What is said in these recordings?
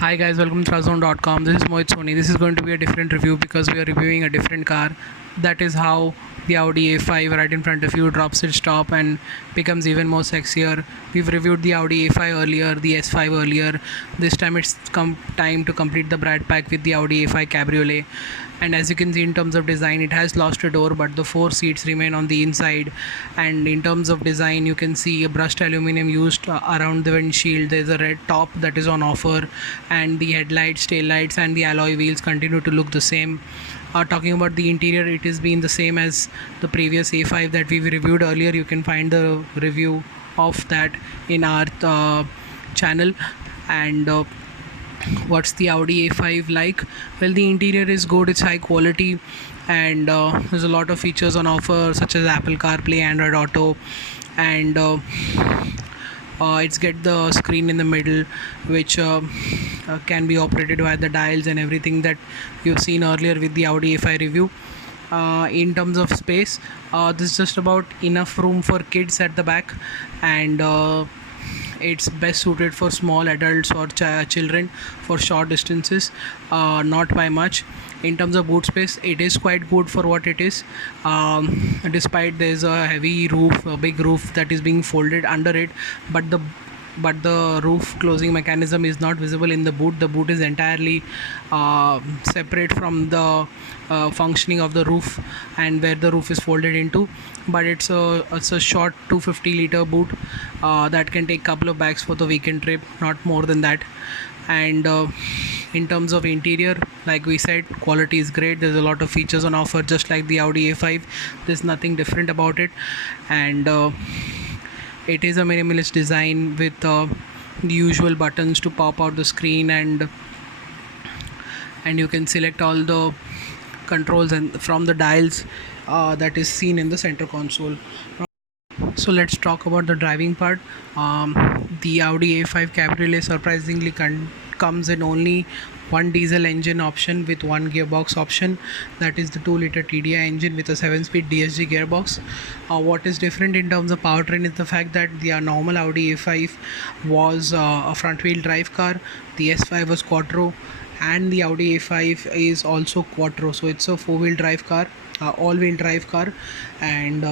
Hi guys, welcome to Trazone.com. This is Mohit Soni. This is going to be a different review because we are reviewing a different car. That is how the Audi A5 right in front of you drops its top and becomes even more sexier. We've reviewed the Audi A5 earlier, the S5 earlier. This time it's come time to complete the Brad pack with the Audi A5 Cabriolet. And as you can see, in terms of design, it has lost a door, but the 4 seats remain on the inside. And in terms of design, you can see a brushed aluminum used around the windshield. There's a red top that is on offer, and the headlights, tail lights, and the alloy wheels continue to look the same. Talking about the interior, it has been the same as the previous A5 that we reviewed earlier. You can find the review of that in our channel. And what's the Audi A5 like? Well, the interior is good, it's high quality, and there's a lot of features on offer such as Apple CarPlay, Android Auto, and it's get the screen in the middle, which can be operated by the dials and everything that you've seen earlier with the Audi A5 review. In terms of space, this is just about enough room for kids at the back, and it's best suited for small adults or children for short distances, not by much. In terms of boot space, it is quite good for what it is, despite there's a heavy roof, a big roof that is being folded under it, but the roof closing mechanism is not visible in the boot. The boot is entirely separate from the functioning of the roof and where the roof is folded into. But it's a short 250-liter boot that can take couple of bags for the weekend trip, not more than that. And in terms of interior, like we said, quality is great. There's a lot of features on offer, just like the Audi A5. There's nothing different about it, and it is a minimalist design with the usual buttons to pop out the screen, and you can select all the controls and from the dials that is seen in the center console. So let's talk about the driving part. The Audi A5 Cabriolet surprisingly comes in only one diesel engine option with one gearbox option, that is the 2-liter TDI engine with a 7-speed DSG gearbox. What is different in terms of powertrain is the fact that the normal Audi A5 was a front wheel drive car, the S5 was quattro, and the Audi A5 is also quattro, so it's a 4-wheel drive car, all-wheel drive car, and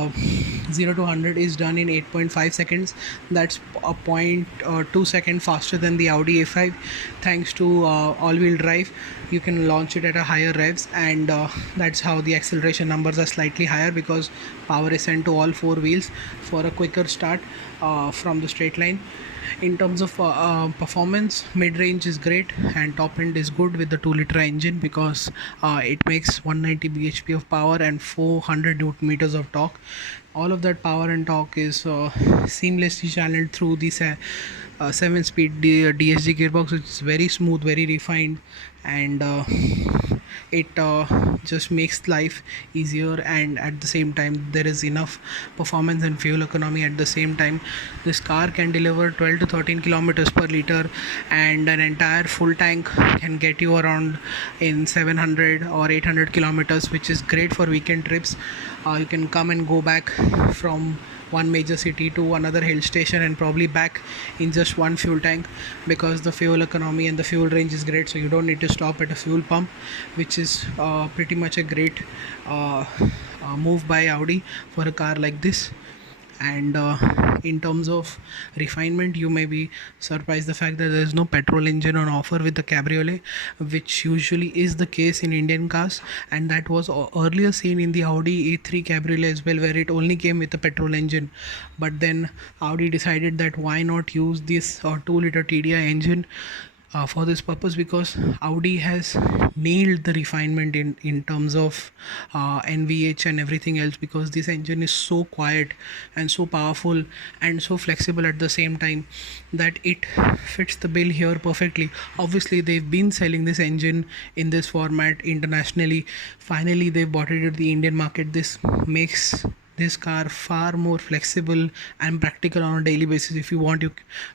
0 to 100 is done in 8.5 seconds. That's a 0.2 second faster than the Audi A5. Thanks to all-wheel drive, you can launch it at a higher revs, and that's how the acceleration numbers are slightly higher, because power is sent to all 4 wheels for a quicker start from the straight line. In terms of performance, mid-range is great and top end is good with the 2-liter engine, because it makes 190 bhp of power and 400 newton meters of torque. All of that power and torque is seamlessly channeled through the 7-speed DSG gearbox, which is very smooth, very refined, and it just makes life easier, and at the same time there is enough performance and fuel economy at the same time. This car can deliver 12 to 13 kilometers per liter, and an entire full tank can get you around in 700 or 800 kilometers, which is great for weekend trips. You can come and go back from one major city to another hill station and probably back in just one fuel tank, because the fuel economy and the fuel range is great, so you don't need to stop at a fuel pump, which is pretty much a great move by Audi for a car like this. And in terms of refinement, you may be surprised the fact that there is no petrol engine on offer with the Cabriolet, which usually is the case in Indian cars, and that was earlier seen in the Audi A3 Cabriolet as well, where it only came with a petrol engine. But then Audi decided that why not use this 2-liter TDI engine for this purpose, because Audi has nailed the refinement in terms of NVH and everything else, because this engine is so quiet and so powerful and so flexible at the same time that it fits the bill here perfectly. Obviously they've been selling this engine in this format internationally. Finally they brought it to the Indian market. This makes this car far more flexible and practical on a daily basis. If you want,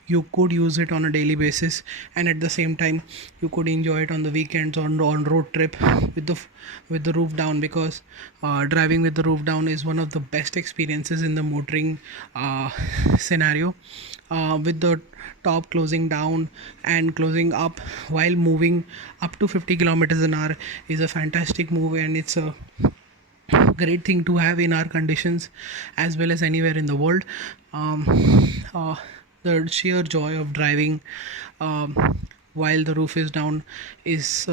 you could use it on a daily basis, and at the same time you could enjoy it on the weekends on road trip with the roof down, because driving with the roof down is one of the best experiences in the motoring scenario. With the top closing down and closing up while moving up to 50 kilometers an hour is a fantastic move, and it's a great thing to have in our conditions as well as anywhere in the world. The sheer joy of driving while the roof is down is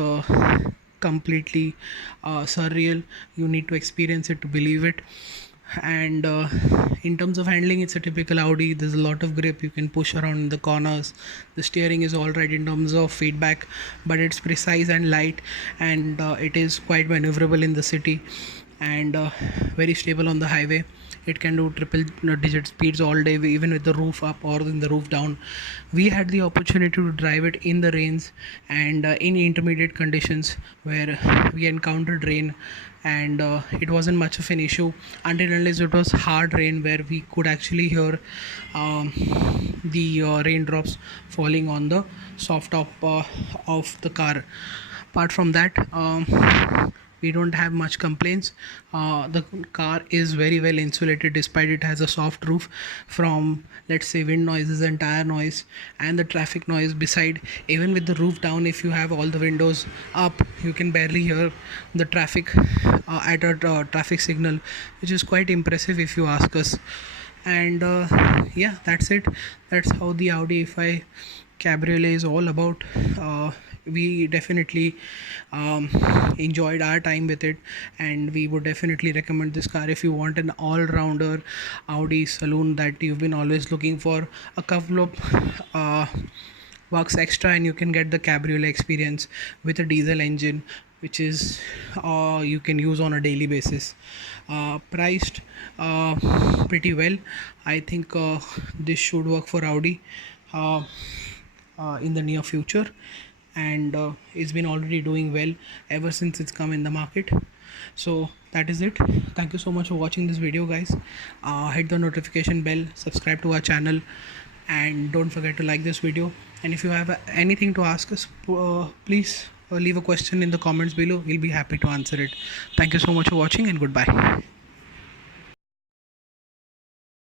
completely surreal. You need to experience it to believe it. And in terms of handling, it's a typical Audi. There's a lot of grip, you can push around the corners. The steering is all right in terms of feedback, but it's precise and light, and it is quite maneuverable in the city, and very stable on the highway. It can do triple digit speeds all day, even with the roof up or in the roof down. We had the opportunity to drive it in the rains and in intermediate conditions where we encountered rain, and it wasn't much of an issue until unless it was hard rain, where we could actually hear the raindrops falling on the soft top of the car. Apart from that, we don't have much complaints. The car is very well insulated, despite it has a soft roof, from, let's say, wind noises and tire noise and the traffic noise. Beside, even with the roof down, if you have all the windows up, you can barely hear the traffic at a traffic signal, which is quite impressive if you ask us. And yeah, that's it. That's how the Audi A5 Cabriolet is all about. We definitely enjoyed our time with it, and we would definitely recommend this car if you want an all-rounder Audi saloon that you've been always looking for. A couple of bucks extra and you can get the Cabriolet experience with a diesel engine, which is you can use on a daily basis. Priced pretty well. I think this should work for Audi in the near future, and it's been already doing well ever since it's come in the market. So that is it. Thank you so much for watching this video, guys. Hit the notification bell, subscribe to our channel, and don't forget to like this video. And if you have anything to ask us, please leave a question in the comments below. We'll be happy to answer it. Thank you so much for watching, and goodbye.